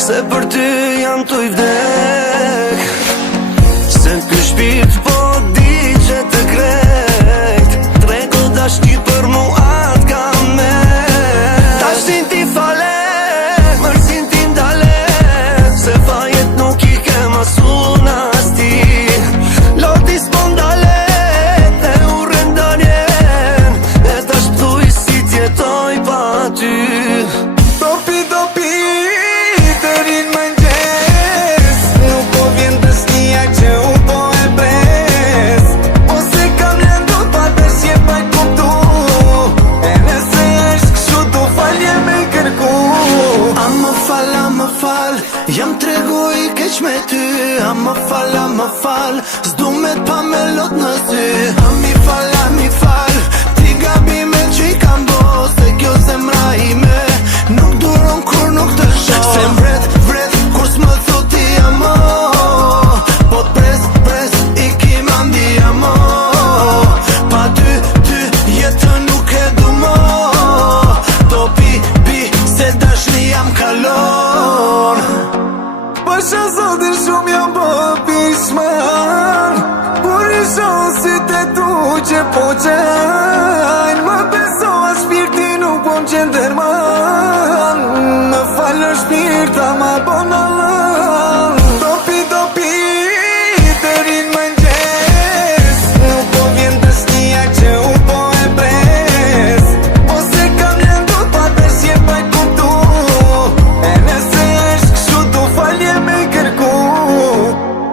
se për ty jam të i vdek. Se ky shpirt po di që të krejt, trego dashni për mu atë ka me. Dashnin ti fale, mërzin ti ndale, se fajet nuk i ke masun as ti. Loti s'pondale, e u rëndanjen, e tash pëthuj si tjetoj pa ty. Dopi, të rinë mëngjes, nuk po vjen dësnia që u po e pres. Ose kam lëndu pa dëshje pa kuptu, e nëse është kështu du falje me kërku. A më fal, jam tregu i keq me ty. A më fal, s'du me t'pa me lot në sy. A mi fal, ti gabime që i kam bo, se kjo zemra ime nuk duron kur nuk të shoh. Se vret, kur s'më thot ti amo, po t'pres, i ki mandi amo. Pa ty jetën nuk e du mo, do pi, se dashni jam kalon. Pasha zotin shumë jam po pishman, kur i shoh sytë tu që po qajnë. Më besoa shpirti nuk po më qenë derman, më falë shpirta ma